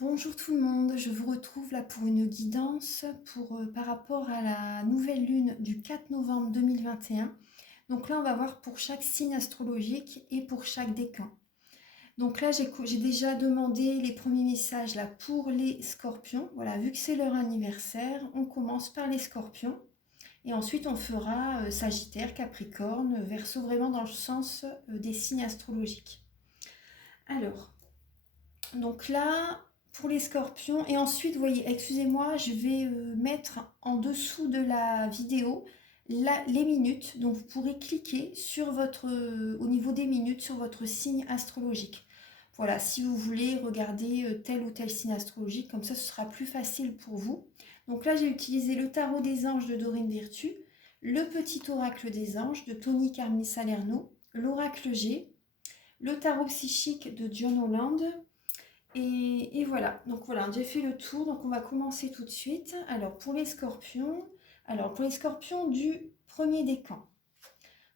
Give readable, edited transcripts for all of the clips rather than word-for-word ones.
Bonjour tout le monde, je vous retrouve là pour une guidance par rapport à la nouvelle lune du 4 novembre 2021. Donc là, on va voir pour chaque signe astrologique et pour chaque décan. Donc là, j'ai déjà demandé les premiers messages là pour les scorpions. Voilà, vu que c'est leur anniversaire, on commence par les scorpions. Et ensuite, on fera Sagittaire, Capricorne, Verseau, vraiment dans le sens des signes astrologiques. Alors, donc là, pour les scorpions, et ensuite, vous voyez, excusez-moi, je vais mettre en dessous de la vidéo les minutes. Donc vous pourrez cliquer sur au niveau des minutes sur votre signe astrologique. Voilà, si vous voulez regarder tel ou tel signe astrologique, comme ça ce sera plus facile pour vous. Donc là, j'ai utilisé le tarot des anges de Dorine Virtue, le petit oracle des anges de Tony Carmine Salerno, l'oracle G, le tarot psychique de John Holland, et voilà, donc voilà, j'ai fait le tour, donc on va commencer tout de suite. Alors pour les scorpions du premier décan,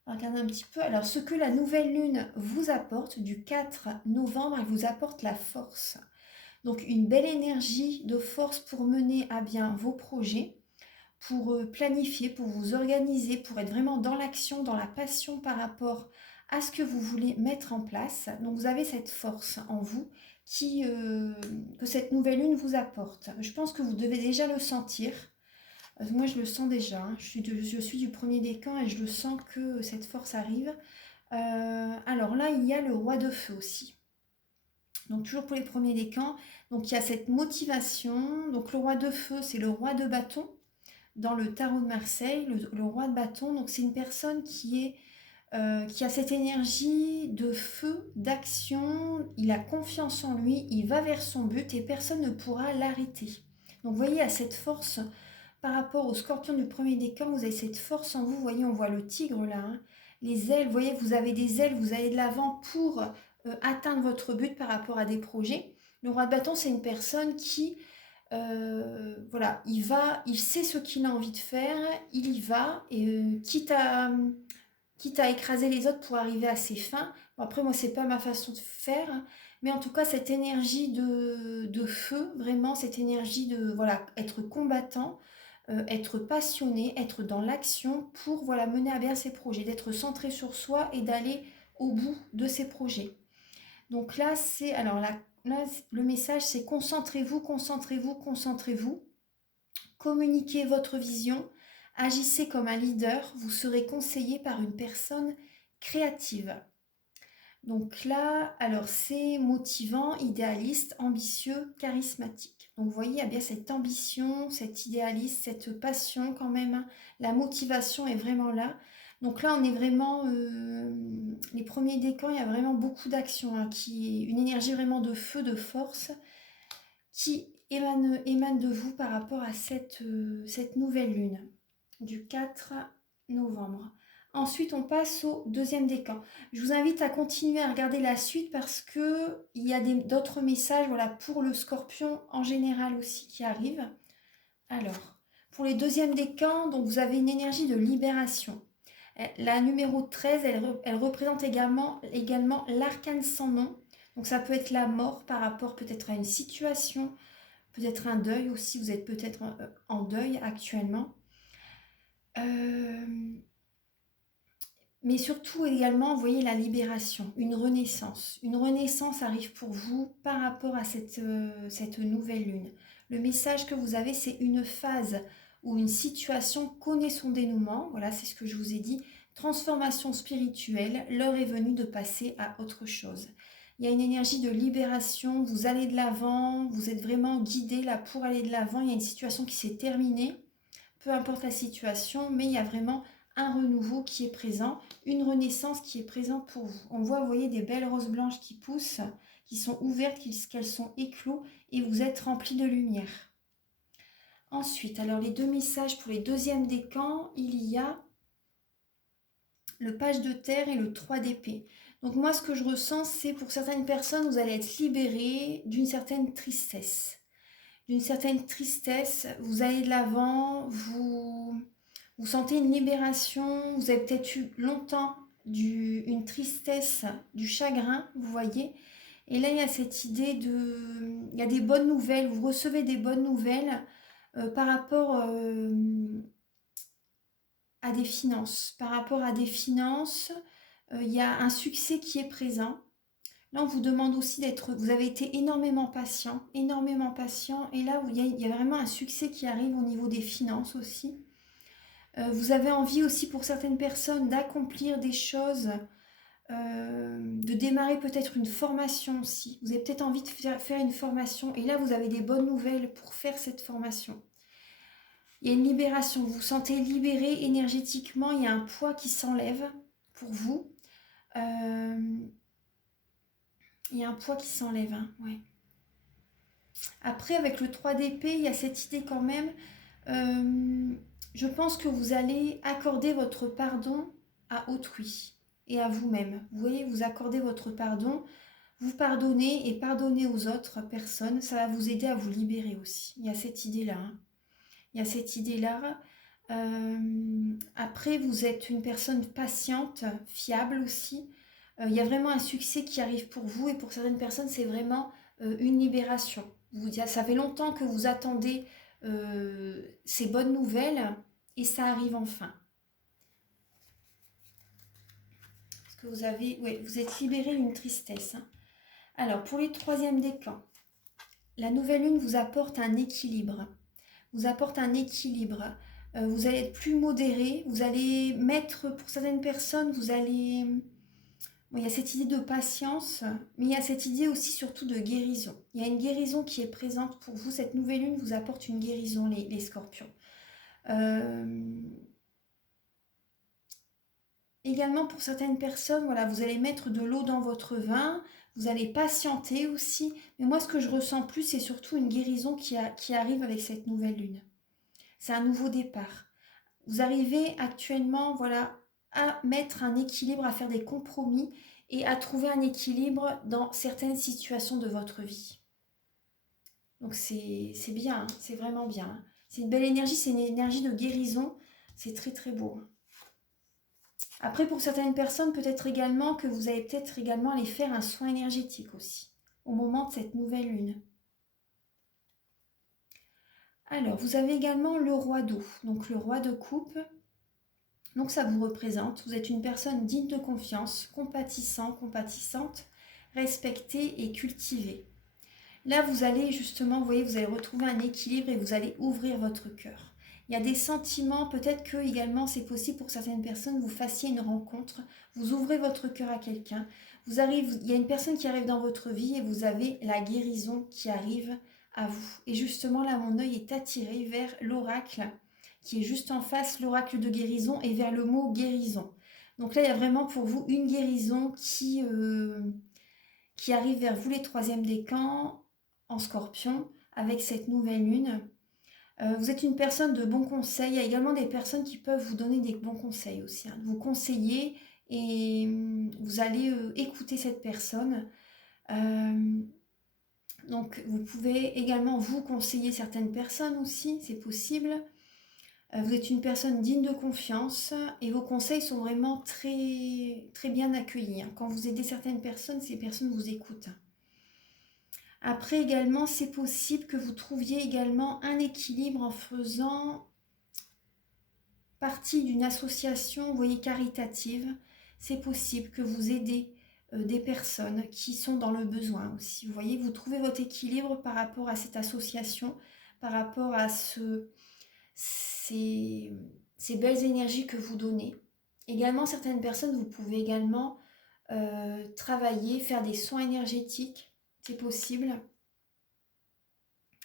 on va regarder un petit peu. Alors ce que la nouvelle lune vous apporte du 4 novembre, elle vous apporte la force. Donc une belle énergie de force pour mener à bien vos projets, pour planifier, pour vous organiser, pour être vraiment dans l'action, dans la passion par rapport à ce que vous voulez mettre en place. Donc vous avez cette force en vous que cette nouvelle lune vous apporte. Je pense que vous devez déjà le sentir. Moi je le sens déjà, hein. Je suis du premier décan et je le sens que cette force arrive. Alors là, il y a le roi de feu aussi. Donc toujours pour les premiers décans. Donc il y a cette motivation. Donc le roi de feu, c'est le roi de bâton dans le tarot de Marseille, le roi de bâton. Donc c'est une personne qui a cette énergie de feu, d'action, il a confiance en lui, il va vers son but et personne ne pourra l'arrêter. Donc vous voyez, à cette force par rapport au scorpion du premier décan, vous avez cette force en vous. Vous voyez, on voit le tigre là, hein. Les ailes, vous voyez, vous avez des ailes, vous allez de l'avant pour atteindre votre but par rapport à des projets. Le roi de bâton, c'est une personne qui voilà, il sait ce qu'il a envie de faire, il y va, et quitte à écraser les autres pour arriver à ses fins. Bon, après, moi, c'est pas ma façon de faire, hein, mais en tout cas, cette énergie de feu, vraiment, cette énergie de voilà, être combattant, être passionné, être dans l'action pour voilà, mener à bien ses projets, d'être centré sur soi et d'aller au bout de ses projets. Donc là, le message, c'est concentrez-vous, concentrez-vous, concentrez-vous. Communiquez votre vision, agissez comme un leader, vous serez conseillé par une personne créative. Donc là, alors c'est motivant, idéaliste, ambitieux, charismatique. Donc vous voyez, il y a bien cette ambition, cet idéalisme, cette passion quand même, hein. La motivation est vraiment là. Donc là, on est vraiment, les premiers décans, il y a vraiment beaucoup d'action, hein, une énergie vraiment de feu, de force, qui émane de vous par rapport à cette nouvelle lune du 4 novembre. Ensuite, on passe au deuxième décan. Je vous invite à continuer à regarder la suite parce qu'il y a d'autres messages voilà, pour le scorpion en général aussi qui arrivent. Alors, pour les deuxièmes décans, donc vous avez une énergie de libération. La numéro 13, elle représente également l'arcane sans nom. Donc ça peut être la mort par rapport peut-être à une situation, peut-être un deuil aussi, vous êtes peut-être en deuil actuellement. Mais surtout également, vous voyez la libération, une renaissance. Une renaissance arrive pour vous par rapport à cette nouvelle lune. Le message que vous avez, c'est une phase où une situation connaît son dénouement. Voilà, c'est ce que je vous ai dit. Transformation spirituelle, l'heure est venue de passer à autre chose. Il y a une énergie de libération, vous allez de l'avant, vous êtes vraiment guidé là pour aller de l'avant. Il y a une situation qui s'est terminée, peu importe la situation, mais il y a vraiment un renouveau qui est présent, une renaissance qui est présente pour vous. On voit, vous voyez, des belles roses blanches qui poussent, qui sont ouvertes, qu'elles sont éclos, et vous êtes remplis de lumière. Ensuite, alors les deux messages pour les deuxièmes décans, il y a le page de terre et le 3 d'épée. Donc moi, ce que je ressens, c'est pour certaines personnes, vous allez être libérés d'une certaine tristesse. D'une certaine tristesse, vous allez de l'avant, vous sentez une libération, vous avez peut-être eu longtemps une tristesse, du chagrin, vous voyez, Et là, il y a cette idée de... Il y a des bonnes nouvelles, vous recevez des bonnes nouvelles par rapport à des finances. Par rapport à des finances, il y a un succès qui est présent. Là, on vous demande aussi d'être... Vous avez été énormément patient, énormément patient. Et là, il y a vraiment un succès qui arrive au niveau des finances aussi. Vous avez envie aussi pour certaines personnes d'accomplir des choses, de démarrer peut-être une formation aussi. Vous avez peut-être envie de faire une formation et là vous avez des bonnes nouvelles pour faire cette formation. Il y a une libération, vous vous sentez libéré énergétiquement, il y a un poids qui s'enlève pour vous. Il y a un poids qui s'enlève, hein, ouais. Après avec le 3 d'épée, il y a cette idée quand même, je pense que vous allez accorder votre pardon à autrui et à vous-même. Vous voyez, vous accordez votre pardon, vous pardonnez et pardonnez aux autres personnes. Ça va vous aider à vous libérer aussi. Il y a cette idée-là. Hein. Il y a cette idée-là. Après, vous êtes une personne patiente, fiable aussi. Il y a vraiment un succès qui arrive pour vous et pour certaines personnes, c'est vraiment une libération. Ça fait longtemps que vous attendez ces bonnes nouvelles et ça arrive enfin. Parce que vous êtes libéré d'une tristesse. Hein. Alors, pour les troisièmes décans, la nouvelle lune vous apporte un équilibre. Vous apporte un équilibre. Vous allez être plus modéré. Vous allez mettre, pour certaines personnes, vous allez... Bon, il y a cette idée de patience, mais il y a cette idée aussi surtout de guérison. Il y a une guérison qui est présente pour vous. Cette nouvelle lune vous apporte une guérison, les scorpions. Également pour certaines personnes, voilà, vous allez mettre de l'eau dans votre vin, vous allez patienter aussi. Mais moi, ce que je ressens plus, c'est surtout une guérison qui arrive avec cette nouvelle lune. C'est un nouveau départ. Vous arrivez actuellement, voilà, à mettre un équilibre, à faire des compromis et à trouver un équilibre dans certaines situations de votre vie. Donc c'est bien, hein, c'est vraiment bien. Hein. C'est une belle énergie, c'est une énergie de guérison. C'est très très beau. Après, pour certaines personnes, peut-être également que vous allez peut-être également aller faire un soin énergétique aussi, au moment de cette nouvelle lune. Alors, vous avez également le roi d'eau, donc le roi de coupe. Donc ça vous représente, vous êtes une personne digne de confiance, compatissant, compatissante, respectée et cultivée. Là, vous allez justement, vous voyez, vous allez retrouver un équilibre et vous allez ouvrir votre cœur. Il y a des sentiments, peut-être que également c'est possible pour certaines personnes, vous fassiez une rencontre, vous ouvrez votre cœur à quelqu'un, il y a une personne qui arrive dans votre vie et vous avez la guérison qui arrive à vous. Et justement là, mon œil est attiré vers l'oracle qui est juste en face, l'oracle de guérison, et vers le mot guérison. Donc là, il y a vraiment pour vous une guérison qui arrive vers vous, les troisièmes décans, en scorpion, avec cette nouvelle lune. Vous êtes une personne de bons conseils. Il y a également des personnes qui peuvent vous donner des bons conseils aussi. Hein, vous conseiller et vous allez écouter cette personne. Donc vous pouvez également vous conseiller certaines personnes aussi, c'est possible. Vous êtes une personne digne de confiance et vos conseils sont vraiment très, très bien accueillis. Hein. Quand vous aidez certaines personnes, ces personnes vous écoutent. Après également, c'est possible que vous trouviez également un équilibre en faisant partie d'une association, vous voyez, caritative. C'est possible que vous aidez des personnes qui sont dans le besoin aussi. Vous voyez, vous trouvez votre équilibre par rapport à cette association, par rapport à ces belles énergies que vous donnez. Également, certaines personnes, vous pouvez également travailler, faire des soins énergétiques. C'est possible.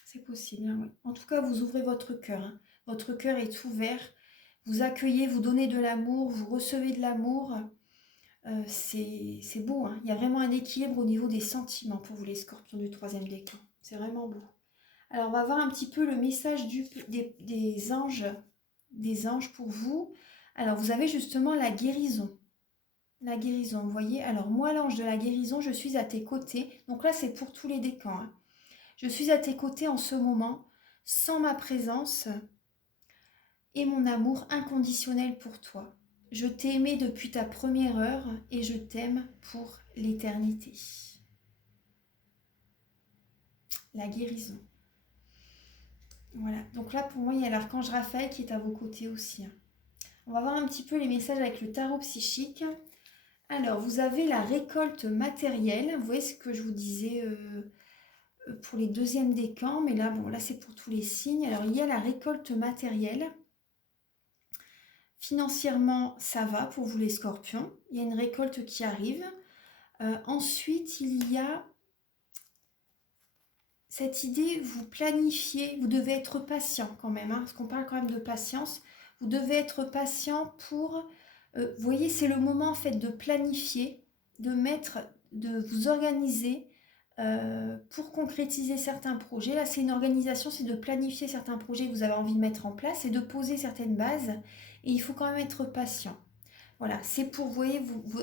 C'est possible, hein, oui. En tout cas, vous ouvrez votre cœur. Hein. Votre cœur est ouvert. Vous accueillez, vous donnez de l'amour, vous recevez de l'amour. C'est beau. Hein. Il y a vraiment un équilibre au niveau des sentiments pour vous, les scorpions du troisième décan. C'est vraiment beau. Alors, on va voir un petit peu le message des anges pour vous. Alors, vous avez justement la guérison. La guérison, vous voyez. Alors, moi, l'ange de la guérison, je suis à tes côtés. Donc là, c'est pour tous les décans. Hein. Je suis à tes côtés en ce moment, sans ma présence et mon amour inconditionnel pour toi. Je t'ai aimé depuis ta première heure et je t'aime pour l'éternité. la guérison. Voilà, donc là pour moi il y a l'archange Raphaël qui est à vos côtés aussi. On va voir un petit peu les messages avec le tarot psychique. Alors vous avez la récolte matérielle, vous voyez ce que je vous disais pour les deuxièmes décans, mais là bon là c'est pour tous les signes. Alors il y a la récolte matérielle. Financièrement ça va pour vous les scorpions, il y a une récolte qui arrive. Ensuite il y a cette idée, vous planifiez, vous devez être patient quand même, parce qu'on parle quand même de patience. Vous devez être patient pour, vous voyez, c'est le moment en fait de planifier, de vous organiser pour concrétiser certains projets. Là, c'est une organisation, c'est de planifier certains projets que vous avez envie de mettre en place et de poser certaines bases. Et il faut quand même être patient. Voilà, c'est pour, vous voyez,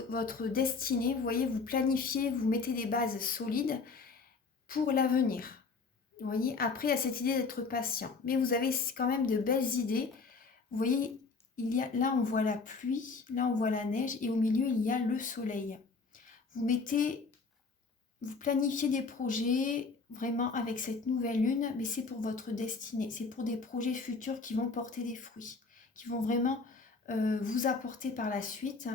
votre destinée, vous voyez, vous planifiez, vous mettez des bases solides pour l'avenir. Vous voyez, après, il y a cette idée d'être patient. Mais vous avez quand même de belles idées. Vous voyez, là, on voit la pluie, là, on voit la neige, et au milieu, il y a le soleil. Vous planifiez des projets vraiment avec cette nouvelle lune, mais c'est pour votre destinée. C'est pour des projets futurs qui vont porter des fruits, qui vont vraiment vous apporter par la suite.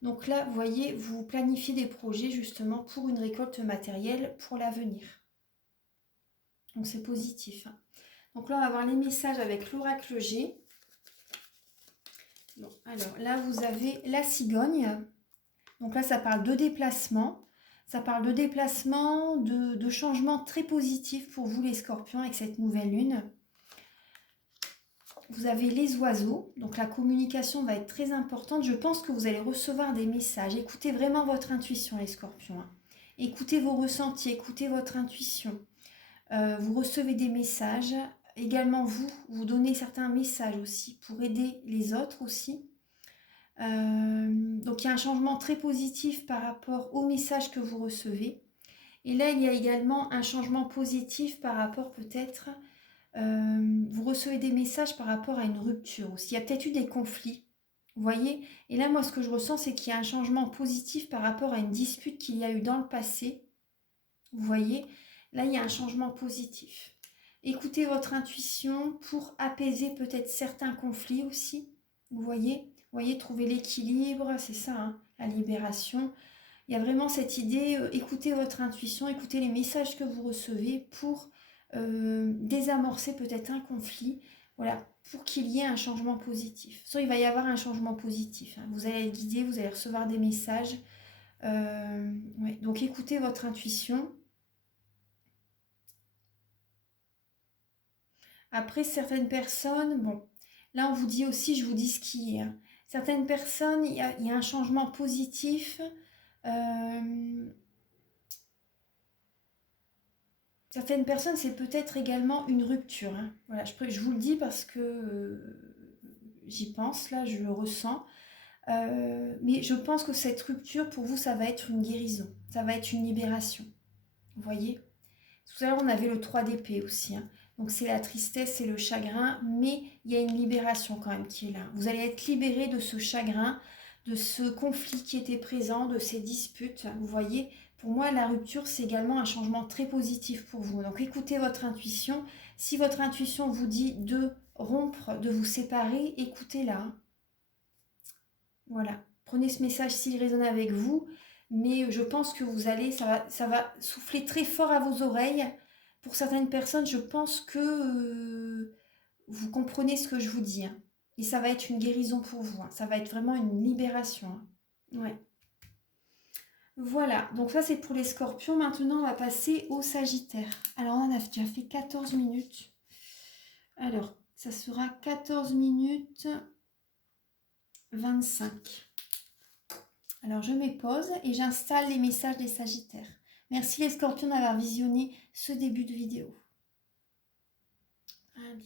Donc là, vous voyez, vous planifiez des projets justement pour une récolte matérielle pour l'avenir. Donc c'est positif. Donc là, on va voir les messages avec l'oracle G. Bon, alors là, vous avez la cigogne. Donc là, ça parle de déplacement. Ça parle de déplacement, de changements très positifs pour vous les scorpions avec cette nouvelle lune. Vous avez les oiseaux. Donc la communication va être très importante. Je pense que vous allez recevoir des messages. Écoutez vraiment votre intuition les scorpions. Écoutez vos ressentis, écoutez votre intuition. Vous recevez des messages. Également, vous donnez certains messages aussi pour aider les autres aussi. Donc, il y a un changement très positif par rapport aux messages que vous recevez. Et là, il y a également un changement positif par rapport peut-être... vous recevez des messages par rapport à une rupture aussi. Il y a peut-être eu des conflits, vous voyez. Et là, moi, ce que je ressens, c'est qu'il y a un changement positif par rapport à une dispute qu'il y a eu dans le passé. Vous voyez, là, il y a un changement positif. Écoutez votre intuition pour apaiser peut-être certains conflits aussi. Vous voyez, trouver l'équilibre, c'est ça, hein, la libération. Il y a vraiment cette idée, écoutez votre intuition, écoutez les messages que vous recevez pour désamorcer peut-être un conflit. Voilà, pour qu'il y ait un changement positif. Soit il va y avoir un changement positif. Hein. Vous allez être guidé, vous allez recevoir des messages. Ouais. Donc écoutez votre intuition. Après, certaines personnes, bon, là on vous dit aussi, je vous dis ce qui est. Hein. Certaines personnes, il y a un changement positif. Certaines personnes, c'est peut-être également une rupture. Hein. Voilà, je vous le dis parce que j'y pense, là, je le ressens. Mais je pense que cette rupture, pour vous, ça va être une guérison. Ça va être une libération. Vous voyez ? Tout à l'heure, on avait le 3 d'épée aussi. Hein. Donc, c'est la tristesse, c'est le chagrin, mais il y a une libération quand même qui est là. Vous allez être libéré de ce chagrin, de ce conflit qui était présent, de ces disputes. Vous voyez, pour moi, la rupture, c'est également un changement très positif pour vous. Donc, écoutez votre intuition. Si votre intuition vous dit de rompre, de vous séparer, écoutez-la. Hein. Voilà. Prenez ce message s'il résonne avec vous. Mais je pense que ça va souffler très fort à vos oreilles. Pour certaines personnes, je pense que vous comprenez ce que je vous dis. Hein. Et ça va être une guérison pour vous. Hein. Ça va être vraiment une libération. Hein. Ouais. Voilà, donc ça c'est pour les scorpions. Maintenant, on va passer aux sagittaires. Alors, on en a déjà fait 14 minutes. Alors, ça sera 14 minutes 25. Alors, je mets pause et j'installe les messages des sagittaires. Merci les scorpions d'avoir visionné ce début de vidéo. Allez.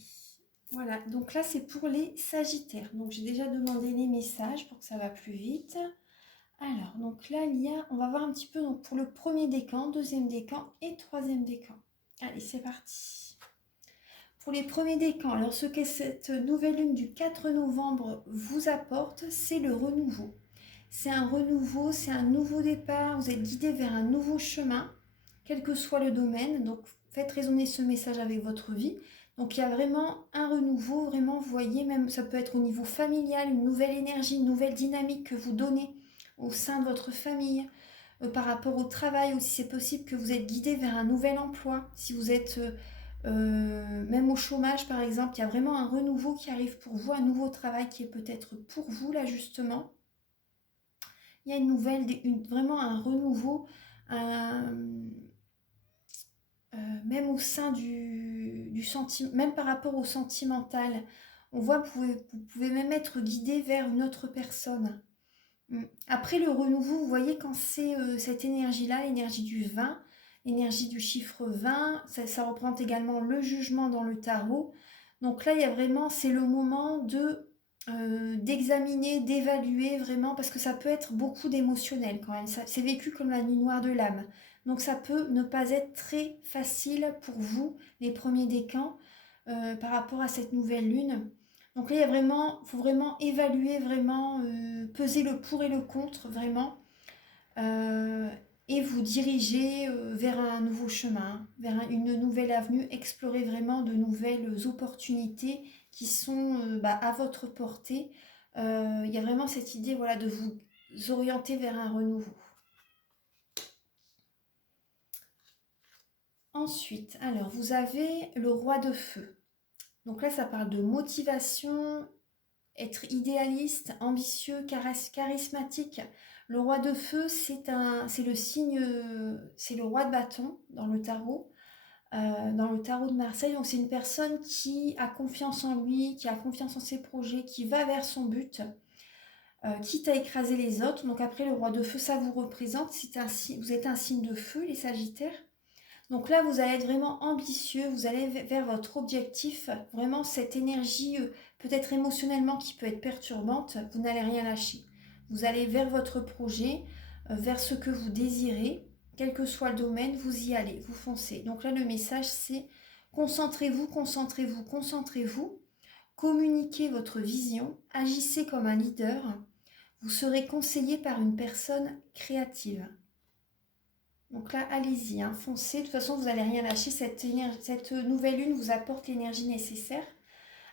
Voilà, donc là c'est pour les sagittaires. Donc j'ai déjà demandé les messages pour que ça va plus vite. Alors, donc là on va voir un petit peu donc, pour le premier décan, deuxième décan et troisième décan. Allez, c'est parti. Pour les premiers décans, alors ce que cette nouvelle lune du 4 novembre vous apporte, c'est le renouveau. C'est un renouveau, c'est un nouveau départ, vous êtes guidé vers un nouveau chemin, quel que soit le domaine. Donc faites résonner ce message avec votre vie. Donc il y a vraiment un renouveau, vraiment, vous voyez, même ça peut être au niveau familial, une nouvelle énergie, une nouvelle dynamique que vous donnez au sein de votre famille. Par rapport au travail aussi, c'est possible que vous êtes guidé vers un nouvel emploi. Si vous êtes même au chômage par exemple, il y a vraiment un renouveau qui arrive pour vous, un nouveau travail qui est peut-être pour vous là justement. Il y a une nouvelle, vraiment un renouveau, même au sein du sentiment, même par rapport au sentimental. On voit que vous pouvez même être guidé vers une autre personne. Après le renouveau, vous voyez quand c'est cette énergie-là, l'énergie du 20, l'énergie du chiffre 20, ça représente également le jugement dans le tarot. Donc là, il y a vraiment, c'est le moment d'examiner, d'évaluer vraiment, parce que ça peut être beaucoup d'émotionnel quand même. C'est vécu comme la nuit noire de l'âme. Donc ça peut ne pas être très facile pour vous, les premiers décans, par rapport à cette nouvelle lune. Donc là, faut vraiment évaluer, vraiment peser le pour et le contre, vraiment, euh, et vous diriger vers un nouveau chemin, vers une nouvelle avenue, explorer vraiment de nouvelles opportunités qui sont à votre portée. Il y a vraiment cette idée, voilà, de vous orienter vers un renouveau. Ensuite, alors, vous avez le roi de feu. Donc là, ça parle de motivation, être idéaliste, ambitieux, charismatique. Le roi de feu, c'est le signe, c'est le roi de bâton dans le tarot de Marseille. Donc c'est une personne qui a confiance en lui, qui a confiance en ses projets, qui va vers son but, quitte à écraser les autres. Donc après, le roi de feu, ça vous représente. Vous êtes un signe de feu, les Sagittaires. Donc là, vous allez être vraiment ambitieux, vous allez vers votre objectif, vraiment cette énergie peut-être émotionnellement qui peut être perturbante, vous n'allez rien lâcher. Vous allez vers votre projet, vers ce que vous désirez, quel que soit le domaine, vous y allez, vous foncez. Donc là, le message, c'est concentrez-vous, concentrez-vous, concentrez-vous, communiquez votre vision, agissez comme un leader, vous serez conseillé par une personne créative. Donc là, allez-y, hein, foncez. De toute façon, vous n'allez rien lâcher. Cette nouvelle lune vous apporte l'énergie nécessaire.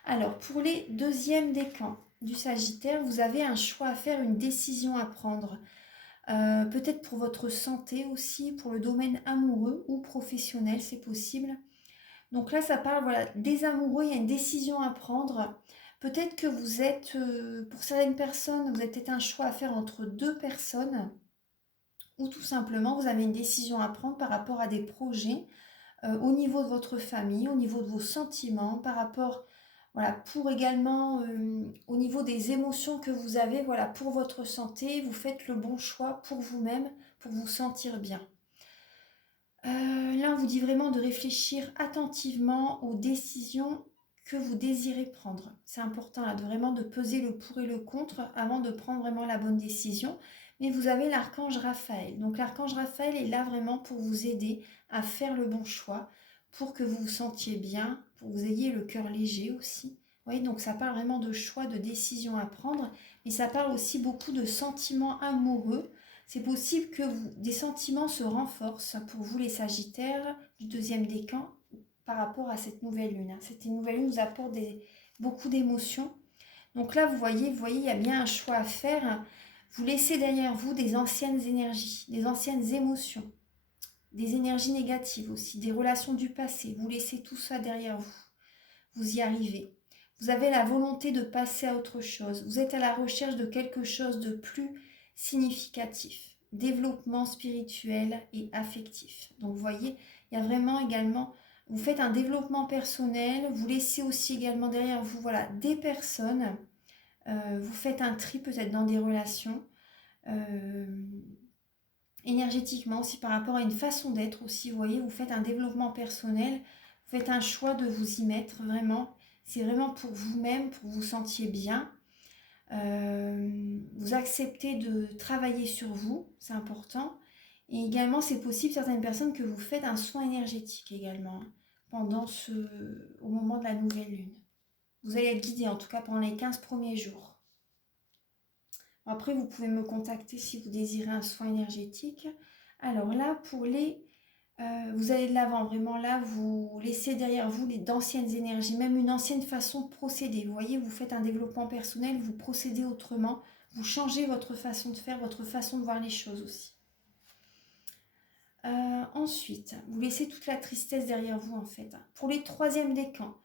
Alors, pour les deuxièmes décans du Sagittaire, vous avez un choix à faire, une décision à prendre. Peut-être pour votre santé aussi, pour le domaine amoureux ou professionnel, c'est possible. Donc là, ça parle, voilà, des amoureux, il y a une décision à prendre. Peut-être que vous êtes, pour certaines personnes, vous avez peut-être un choix à faire entre deux personnes, ou tout simplement vous avez une décision à prendre par rapport à des projets au niveau de votre famille, au niveau de vos sentiments, par rapport, voilà, pour également au niveau des émotions que vous avez, voilà, pour votre santé, vous faites le bon choix pour vous-même, pour vous sentir bien. Là, on vous dit vraiment de réfléchir attentivement aux décisions que vous désirez prendre. C'est important là, vraiment de peser le pour et le contre avant de prendre vraiment la bonne décision. Mais vous avez l'archange Raphaël. Donc l'archange Raphaël est là vraiment pour vous aider à faire le bon choix, pour que vous vous sentiez bien, pour que vous ayez le cœur léger aussi. Vous voyez, donc ça parle vraiment de choix, de décisions à prendre, mais ça parle aussi beaucoup de sentiments amoureux. C'est possible que des sentiments se renforcent pour vous les Sagittaires du deuxième décan par rapport à cette nouvelle lune. Cette nouvelle lune vous apporte beaucoup d'émotions. Donc là, vous voyez, il y a bien un choix à faire. Vous laissez derrière vous des anciennes énergies, des anciennes émotions, des énergies négatives aussi, des relations du passé. Vous laissez tout ça derrière vous. Vous y arrivez. Vous avez la volonté de passer à autre chose. Vous êtes à la recherche de quelque chose de plus significatif. Développement spirituel et affectif. Donc vous voyez, il y a vraiment également, vous faites un développement personnel, vous laissez aussi également derrière vous, voilà, des personnes. Vous faites un tri peut-être dans des relations. Énergétiquement aussi par rapport à une façon d'être aussi, vous voyez, vous faites un développement personnel, vous faites un choix de vous y mettre vraiment, c'est vraiment pour vous-même, pour que vous sentiez bien. Vous acceptez de travailler sur vous, c'est important. Et également, c'est possible, certaines personnes, que vous faites un soin énergétique également, hein, au moment de la nouvelle lune. Vous allez être guidé, en tout cas pendant les 15 premiers jours. Après, vous pouvez me contacter si vous désirez un soin énergétique. Alors là, pour les Vous allez de l'avant, vraiment là, vous laissez derrière vous d'anciennes énergies, même une ancienne façon de procéder. Vous voyez, vous faites un développement personnel, vous procédez autrement, vous changez votre façon de faire, votre façon de voir les choses aussi. Ensuite, vous laissez toute la tristesse derrière vous en fait. Pour les troisièmes décans,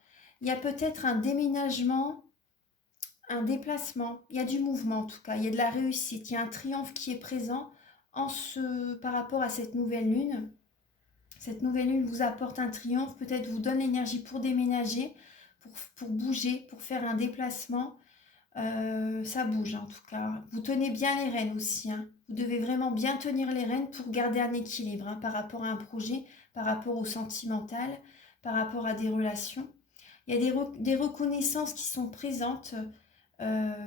il y a peut-être un déménagement, un déplacement, il y a du mouvement en tout cas, il y a de la réussite, il y a un triomphe qui est présent par rapport à cette nouvelle lune. Cette nouvelle lune vous apporte un triomphe, peut-être vous donne l'énergie pour déménager, pour bouger, pour faire un déplacement. Ça bouge en tout cas. Vous tenez bien les rênes aussi, hein. Vous devez vraiment bien tenir les rênes pour garder un équilibre, hein, par rapport à un projet, par rapport au sentimental, par rapport à des relations. Il y a des reconnaissances qui sont présentes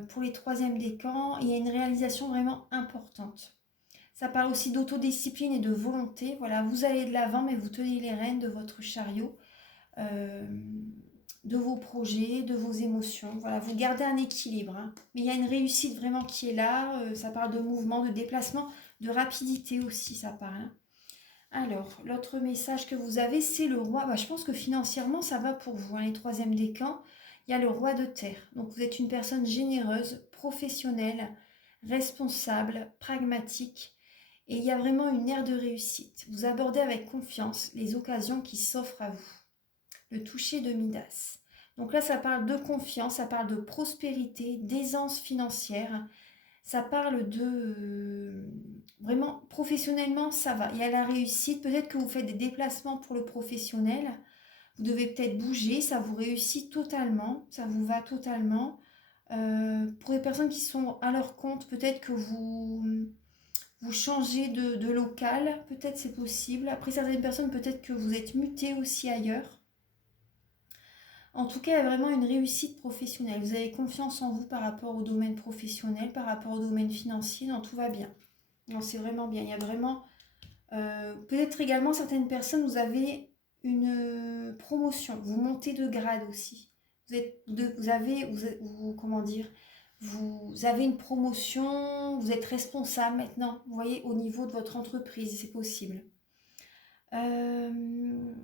pour les troisièmes décans. Il y a une réalisation vraiment importante. Ça parle aussi d'autodiscipline et de volonté. Voilà, vous allez de l'avant, mais vous tenez les rênes de votre chariot, euh, de vos projets, de vos émotions. Voilà, vous gardez un équilibre, hein. Mais il y a une réussite vraiment qui est là. Ça parle de mouvement, de déplacement, de rapidité aussi, ça parle, hein. Alors, l'autre message que vous avez, c'est le roi. Bah, je pense que financièrement, ça va pour vous, hein, les troisièmes décans. Il y a le roi de terre. Donc, vous êtes une personne généreuse, professionnelle, responsable, pragmatique. Et il y a vraiment une ère de réussite. Vous abordez avec confiance les occasions qui s'offrent à vous. Le toucher de Midas. Donc là, ça parle de confiance, ça parle de prospérité, d'aisance financière. Ça parle de... vraiment, professionnellement, ça va. Il y a la réussite. Peut-être que vous faites des déplacements pour le professionnel. Vous devez peut-être bouger. Ça vous réussit totalement. Ça vous va totalement. Pour les personnes qui sont à leur compte, peut-être que vous changez de local. Peut-être c'est possible. Après, certaines personnes, peut-être que vous êtes muté aussi ailleurs. En tout cas, il y a vraiment une réussite professionnelle. Vous avez confiance en vous par rapport au domaine professionnel, par rapport au domaine financier. Non, tout va bien. Non, c'est vraiment bien. Il y a vraiment... peut-être également, certaines personnes, vous avez une promotion. Vous montez de grade aussi. Comment dire, vous avez une promotion, vous êtes responsable maintenant. Vous voyez, au niveau de votre entreprise, c'est possible. Euh,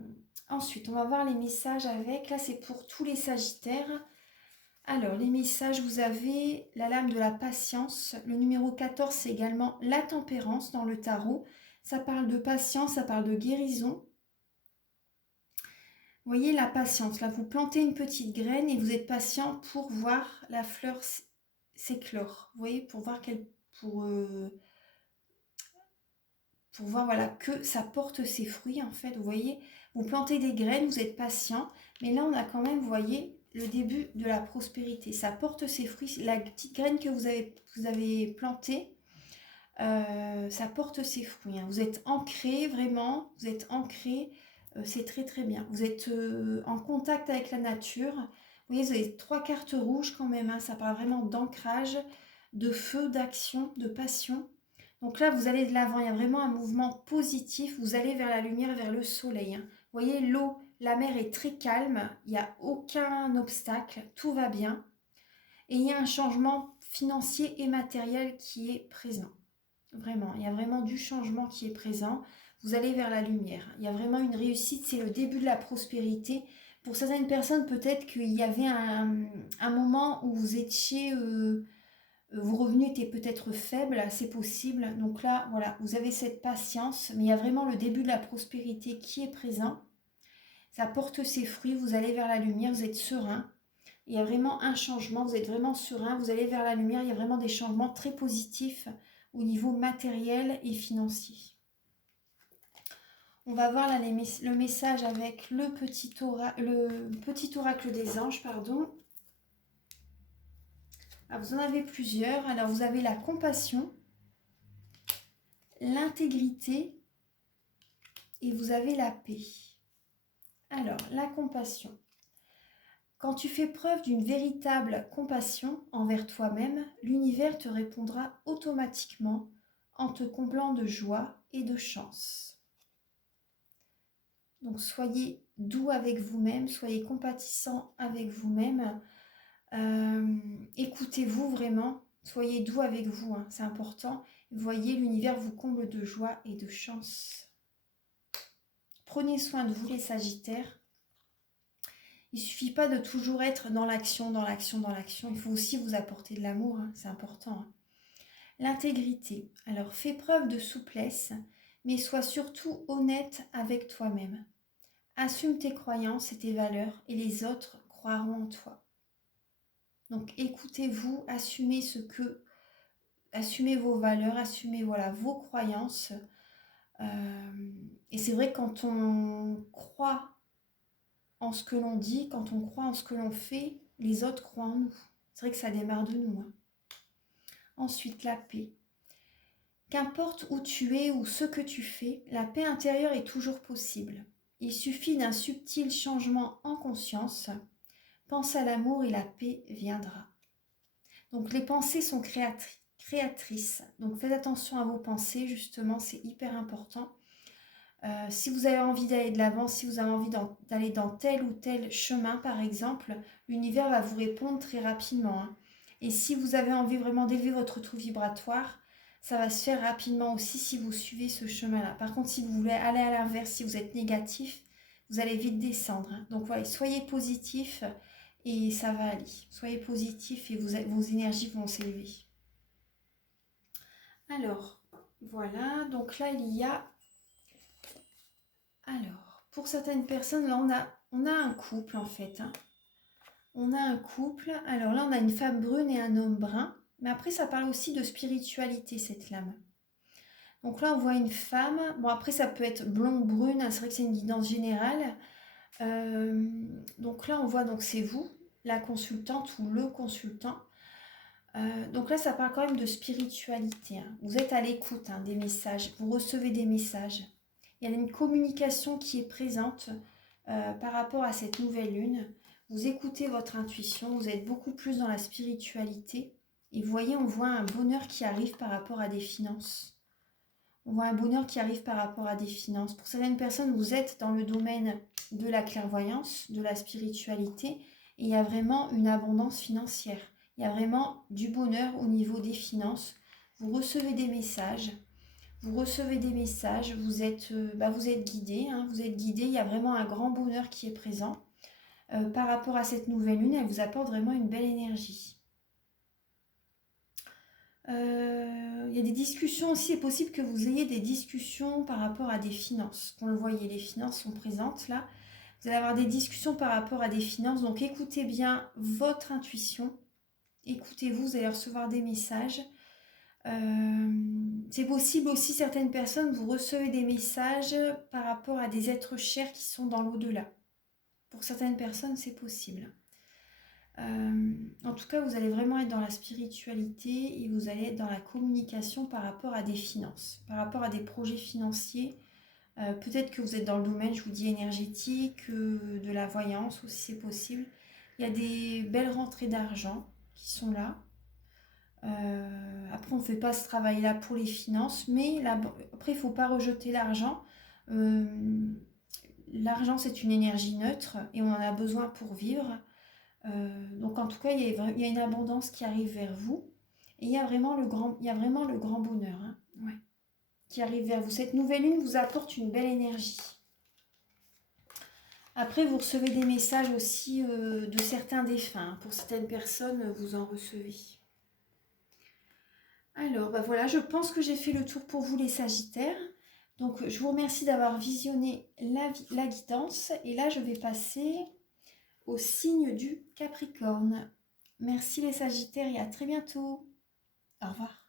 Ensuite, on va voir les messages avec. Là, c'est pour tous les Sagittaires. Alors, les messages, vous avez la lame de la patience. Le numéro 14, c'est également la tempérance dans le tarot. Ça parle de patience, ça parle de guérison. Vous voyez la patience. Là, vous plantez une petite graine et vous êtes patient pour voir la fleur s'éclore. Vous voyez, pour voir pour voir voilà, que ça porte ses fruits en fait. Vous voyez, vous plantez des graines, vous êtes patient, mais là on a quand même, vous voyez, le début de la prospérité. Ça porte ses fruits, la petite graine que vous avez plantée, ça porte ses fruits, hein. Vous êtes ancré vraiment, vous êtes ancré, c'est très très bien. Vous êtes en contact avec la nature. Vous voyez, vous avez 3 cartes rouges quand même, hein. Ça parle vraiment d'ancrage, de feu, d'action, de passion. Donc là, vous allez de l'avant, il y a vraiment un mouvement positif, vous allez vers la lumière, vers le soleil, hein. Vous voyez, l'eau, la mer est très calme, il n'y a aucun obstacle, tout va bien. Et il y a un changement financier et matériel qui est présent. Vraiment, il y a vraiment du changement qui est présent. Vous allez vers la lumière. Il y a vraiment une réussite, c'est le début de la prospérité. Pour certaines personnes, peut-être qu'il y avait un moment où vous étiez... vos revenus étaient peut-être faibles, c'est possible. Donc là, voilà, vous avez cette patience, mais il y a vraiment le début de la prospérité qui est présent. Ça porte ses fruits, vous allez vers la lumière, vous êtes serein. Il y a vraiment un changement, vous êtes vraiment serein, vous allez vers la lumière, il y a vraiment des changements très positifs au niveau matériel et financier. On va voir là le message avec le petit oracle des anges, pardon. Ah, vous en avez plusieurs. Alors vous avez la compassion, l'intégrité et vous avez la paix. Alors, la compassion. Quand tu fais preuve d'une véritable compassion envers toi-même, l'univers te répondra automatiquement en te comblant de joie et de chance. Donc soyez doux avec vous-même, soyez compatissant avec vous-même. Écoutez-vous vraiment, soyez doux avec vous, hein, c'est important. Voyez, l'univers vous comble de joie et de chance. prenez soin de vous les Sagittaires. Il ne suffit pas de toujours être dans l'action, dans l'action, dans l'action. Il faut aussi vous apporter de l'amour, hein, c'est important. Hein. L'intégrité. Alors, fais preuve de souplesse, mais sois surtout honnête avec toi-même. Assume tes croyances et tes valeurs et les autres croiront en toi. Donc, écoutez-vous, assumez vos valeurs, assumez voilà, vos croyances. Et c'est vrai que quand on croit en ce que l'on dit, quand on croit en ce que l'on fait, les autres croient en nous. C'est vrai que ça démarre de nous. Hein. Ensuite, la paix. Qu'importe où tu es ou ce que tu fais, la paix intérieure est toujours possible. Il suffit d'un subtil changement en conscience. Pense à l'amour et la paix viendra. Donc les pensées sont créatrices. Donc faites attention à vos pensées, justement, c'est hyper important. Si vous avez envie d'aller de l'avant, si vous avez envie d'aller dans tel ou tel chemin, par exemple, l'univers va vous répondre très rapidement. Hein. Et si vous avez envie vraiment d'élever votre taux vibratoire, ça va se faire rapidement aussi si vous suivez ce chemin-là. Par contre, si vous voulez aller à l'inverse, si vous êtes négatif, vous allez vite descendre. Hein. Donc voilà, soyez positif et ça va aller. Soyez positif et vos énergies vont s'élever. Alors, voilà. Donc là, il y a... Alors, pour certaines personnes, là, on a un couple, en fait. Hein. On a un couple. Alors là, on a une femme brune et un homme brun. Mais après, ça parle aussi de spiritualité, cette lame. Donc là, on voit une femme. Bon, après, ça peut être blond, brune. Hein, c'est vrai que c'est une guidance générale. Donc là, on voit, donc c'est vous, la consultante ou le consultant. Donc là, ça parle quand même de spiritualité. Hein. Vous êtes à l'écoute des messages. Vous recevez des messages. Il y a une communication qui est présente par rapport à cette nouvelle lune. Vous écoutez votre intuition, vous êtes beaucoup plus dans la spiritualité. Et vous voyez, on voit un bonheur qui arrive par rapport à des finances. On voit un bonheur qui arrive par rapport à des finances. Pour certaines personnes, vous êtes dans le domaine de la clairvoyance, de la spiritualité. Et il y a vraiment une abondance financière. Il y a vraiment du bonheur au niveau des finances. Vous recevez des messages. Vous recevez des messages, vous êtes guidé, hein, vous êtes guidé, il y a vraiment un grand bonheur qui est présent. Par rapport à cette nouvelle lune, elle vous apporte vraiment une belle énergie. Il y a des discussions aussi, c'est possible que vous ayez des discussions par rapport à des finances. Comme le voyez, les finances sont présentes là. Vous allez avoir des discussions par rapport à des finances, donc écoutez bien votre intuition. Écoutez-vous, vous allez recevoir des messages. C'est possible aussi, certaines personnes, vous recevez des messages par rapport à des êtres chers qui sont dans l'au-delà. Pour certaines personnes, c'est possible. En tout cas, vous allez vraiment être dans la spiritualité et vous allez être dans la communication par rapport à des finances, par rapport à des projets financiers. Peut-être que vous êtes dans le domaine, je vous dis, énergétique, de la voyance aussi, c'est possible. Il y a des belles rentrées d'argent qui sont là. Après, on ne fait pas ce travail-là pour les finances, mais là, après, il ne faut pas rejeter l'argent. L'argent, c'est une énergie neutre et on en a besoin pour vivre. Donc, en tout cas, il y a une abondance qui arrive vers vous. Et il y a vraiment le grand bonheur qui arrive vers vous. Cette nouvelle lune vous apporte une belle énergie. Après, vous recevez des messages aussi de certains défunts. Pour certaines personnes, vous en recevez. Alors, voilà, je pense que j'ai fait le tour pour vous les Sagittaires. Donc, je vous remercie d'avoir visionné la guidance. Et là, je vais passer au signe du Capricorne. Merci les Sagittaires et à très bientôt. Au revoir.